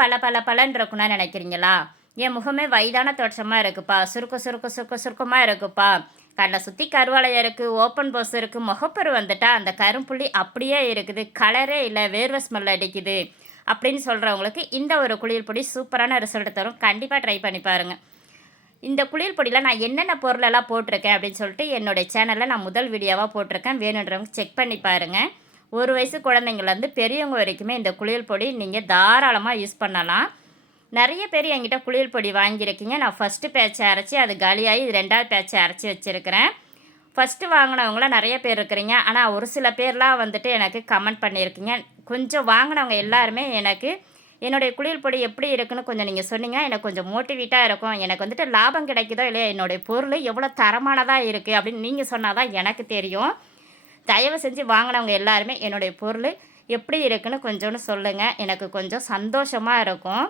பல பல பலன்னு இருக்குன்னு நினைக்கிறீங்களா? என் முகமே வயதான தோற்றமா இருக்குப்பா. சுருக்கமா இருக்குப்பா. கண்ணை சுற்றி கருவளையம் இருக்குது, ஓப்பன் போஸ் இருக்குது, முகப்பரு வந்துட்டா அந்த கரும்புள்ளி அப்படியே இருக்குது, கலரே இல்லை, வேர்வை ஸ்மெல் அடிக்குது அப்படின்னு சொல்கிறவங்களுக்கு இந்த ஒரு குளியல் பொடி சூப்பரான ரிசல்ட் தரும். கண்டிப்பாக ட்ரை பண்ணி பாருங்கள். இந்த குளியல் பொடியில் நான் என்னென்ன பொருளெல்லாம் போட்டிருக்கேன் அப்படின்னு சொல்லிட்டு என்னுடைய சேனலில் நான் முதல் வீடியோவாக போட்டிருக்கேன். வேணுன்றவங்க செக் பண்ணி பாருங்கள். ஒரு வயசு குழந்தைங்கள்லேருந்து பெரியவங்க வரைக்குமே இந்த குளியல் பொடி நீங்கள் தாராளமாக யூஸ் பண்ணலாம். நிறைய பேர் என்கிட்ட குளியல் பொடி வாங்கியிருக்கீங்க. நான் ஃபஸ்ட்டு பேட்சை அரைச்சி அது காலியாகி இது 2வது பேட்சை அரைச்சி வச்சுருக்கிறேன். ஃபஸ்ட்டு வாங்கினவங்களாம் நிறைய பேர் இருக்கிறீங்க. ஆனால் ஒரு சில பேர்லாம் வந்துட்டு எனக்கு கமெண்ட் பண்ணியிருக்கீங்க. கொஞ்சம் வாங்கினவங்க எல்லாருமே எனக்கு என்னுடைய குளியல் பொடி எப்படி இருக்குன்னு கொஞ்சம் நீங்கள் சொன்னீங்க. எனக்கு கொஞ்சம் மோட்டிவேட்டாக இருக்கும். எனக்கு வந்துட்டு லாபம் கிடைக்குதோ இல்லையா, என்னுடைய பொருள் எவ்வளோ தரமானதாக இருக்குது அப்படின்னு நீங்கள் சொன்னால் தான் எனக்கு தெரியும். தயவு செஞ்சு வாங்கினவங்க எல்லாருமே என்னுடைய பொருள் எப்படி இருக்குன்னு கொஞ்சோன்னு சொல்லுங்கள். எனக்கு கொஞ்சம் சந்தோஷமாக இருக்கும்.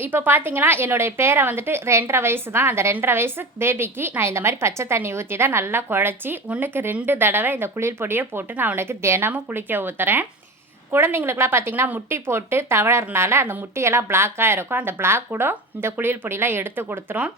இப்போ பார்த்தீங்கன்னா, என்னுடைய பேரை வந்துட்டு 2½ வயசு தான். அந்த 2½ வயசு பேபிக்கு நான் இந்த மாதிரி பச்சை தண்ணி ஊற்றி தான் நல்லா குழச்சி 1க்கு 2 தடவை இந்த குளியல் பொடியை போட்டு நான் அவனுக்கு தினமும் குளிக்க ஊற்றுறேன். குழந்தைங்களுக்குலாம் பார்த்தீங்கன்னா, முட்டி போட்டு தவழறனால அந்த முட்டியெல்லாம் பிளாக்காக இருக்கும். அந்த பிளாக் கூட இந்த குளியல் பொடியெலாம் எடுத்து கொடுத்துரும்.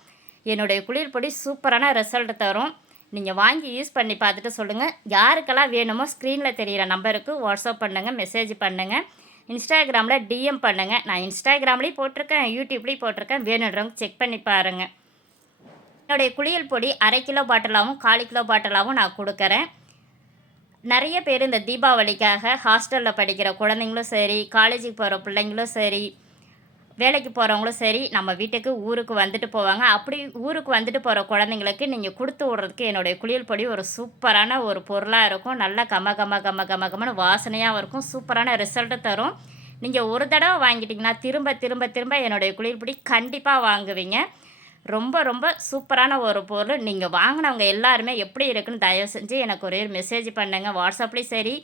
என்னுடைய குளியல் பொடி சூப்பரான ரிசல்ட் தரும். நீங்கள் வாங்கி யூஸ் பண்ணி பார்த்துட்டு சொல்லுங்கள். யாருக்கெல்லாம் வேணுமோ ஸ்க்ரீனில் தெரிகிற நம்பருக்கு வாட்ஸ்அப் பண்ணுங்கள், மெசேஜ் பண்ணுங்கள், இன்ஸ்டாகிராமில் டிஎம் பண்ணுங்கள். நான் இன்ஸ்டாகிராம்லேயும் போட்டிருக்கேன், யூடியூப்லேயும் போட்டிருக்கேன். வேணுன்றவங்க செக் பண்ணி பாருங்கள். என்னுடைய குளியல் பொடி 1/2 கிலோ பாட்டிலாகவும் 1/4 கிலோ பாட்டிலாகவும் நான் கொடுக்குறேன். நிறைய பேர் இந்த தீபாவளிக்காக ஹாஸ்டலில் படிக்கிற குழந்தைங்களும் சரி, காலேஜுக்கு போகிற பிள்ளைங்களும் சரி, வேலைக்கு போகிறவங்களும் சரி, நம்ம வீட்டுக்கு ஊருக்கு வந்துட்டு போவாங்க. அப்படி ஊருக்கு வந்துட்டு போகிற குழந்தைங்களுக்கு நீங்கள் கொடுத்து விட்றதுக்கு என்னுடைய குளியல் பொடி ஒரு சூப்பரான ஒரு பொருளாக இருக்கும். நல்லா கமன்னு வாசனையாகவும் இருக்கும். சூப்பரான ரிசல்ட்டு தரும். நீங்கள் ஒரு தடவை வாங்கிட்டிங்கன்னா திரும்ப திரும்ப திரும்ப என்னுடைய குளியல் பொடி கண்டிப்பாக வாங்குவீங்க. ரொம்ப ரொம்ப சூப்பரான ஒரு பொருள். நீங்கள் வாங்கினவங்க எல்லாருமே எப்படி இருக்குன்னு தயவு செஞ்சு எனக்கு ஒரே ஒரு மெசேஜ் பண்ணுங்கள். வாட்ஸ்அப்லேயும் சரி,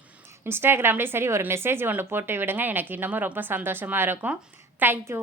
இன்ஸ்டாகிராம்லேயும் சரி ஒரு மெசேஜ் ஒன்று போட்டு விடுங்க. எனக்கு இன்னமும் ரொம்ப சந்தோஷமாக இருக்கும். தேங்க்யூ.